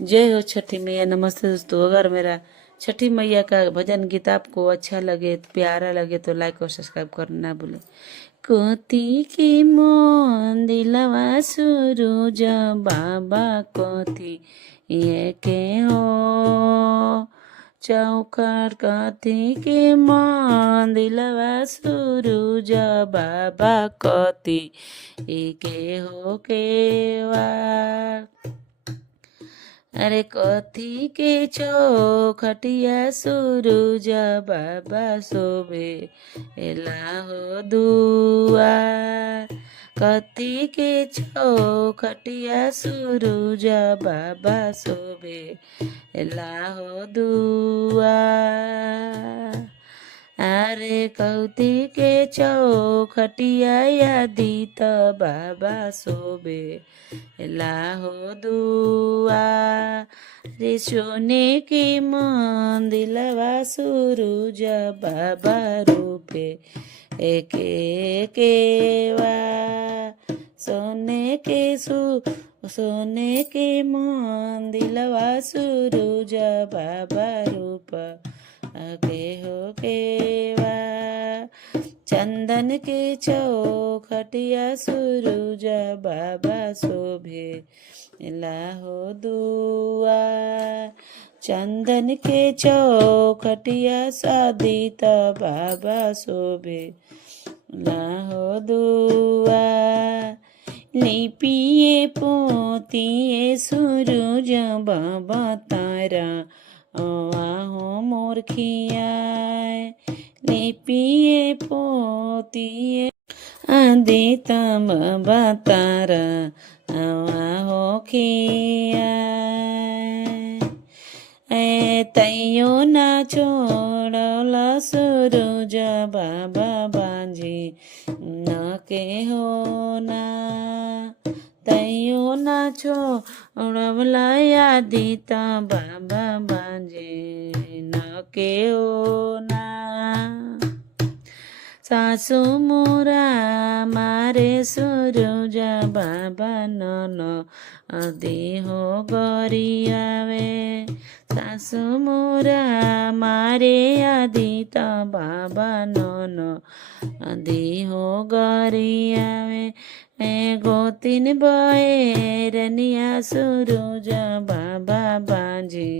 जय हो छठी मैया। नमस्ते दोस्तों। अगर मेरा छठी मैया का भजन गीत आपको अच्छा लगे, प्यारा लगे तो लाइक और सब्सक्राइब करना ना भूलें। कोती की मोन दिलवा सुरुज बाबा कोती ये के हो चौखट कथी के मन दिलवा सुरुज बाबा कथी के हो के वार। अरे कथी के चौखटिया सुरुज बाबा शोभे एला हो दुआर। कथी के चौखटिया सुरुज बाबा शोभे एला हो दुआर। अरे कौती के चौखटिया यादित बाबा शोभे लाहो दुआ। रे सोने की मंदिलवा सुरुज बाबा रूपे एके वा। सोने के मंदिलवा सुरुज बाबा रूप के हो के वा। चंदन के चौखटिया सुरुज बाबा शोभे लाहो दुआ। चंदन के चौखटिया सादित बाबा शोभे लाहो दुआ। लिपिए पोतिए सुरुज बाबा तारा आहो मोर खियाए। लिपिए पोतिए आदित बाबा तारा आहो खियाए। तैयो ना छोड़ल सुरुज बाबा बांझी न के हो ना। तैयो ना छोड़ल आदित बाबा बांझी न के हो ना। सासु मोरा मारे सुरुज बाबा नन देहो गरियावे। सासु मोरा मारे आदित बाबा नन देहो गरियावे। गोतिन बहेरनिया सुरुज बाबा बांझी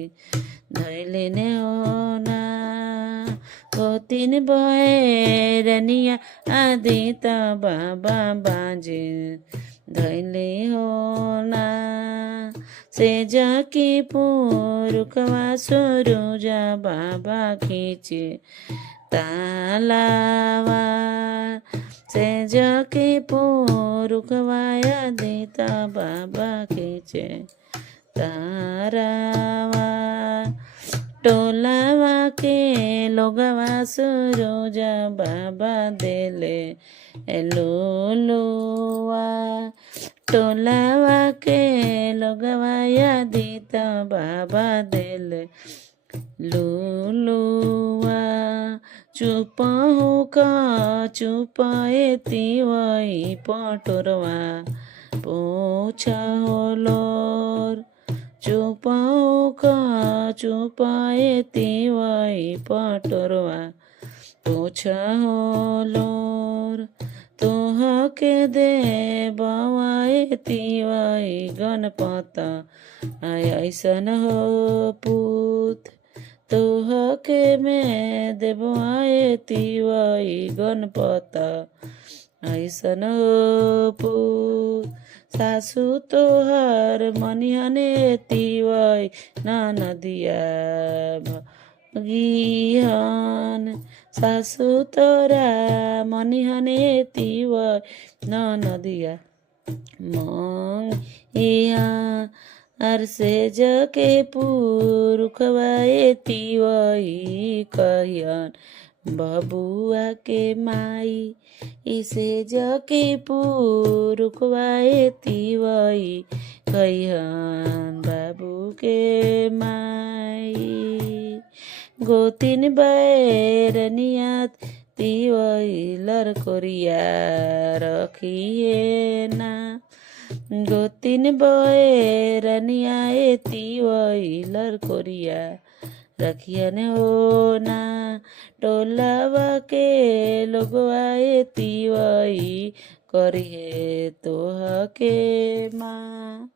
धैलिने हो ना। गोतिन बहेरनिया आदित बाबा बांझी धैले हो ना। से जाके पुरुखवा सुरुज बाबा खींचे तालावा। से जाके पुरुखवा आदित बाबा खींचे तारावा। टोलावा के लोगवा सुरुज बाबा देले लुलुआ। टोलावा के लोगवा आदित बाबा देले लुलुआ। चुप हो का चुप एती वही पटोरवा पोछा होलोर। चुप हो का चुप एती वही पटोरवा पोछा होलोर। तोह के दे बवाएती वही गणपत ऐसन हो पूत। तोह के मैं देवाएती वही गणपत ऐसन हो पूत। सासु तोहर मनिहने तिवै नदिया भगिहन। सासु तोरा मनिहने तिवै नदिया मंगिहन। अर से जके पुरुखवा तिवै कहियन बबुआ के माई। इसे जके पुरुखवा तिवै कहियन बाबू के माई। गोतिन बैरनिया तिवै लरकोरिया रखिए ना। गोतिन बए रनिया तिवई लरकोरिया रखियन हो ना टोलावा के लोगवा तिवई करिए तोह के माँ।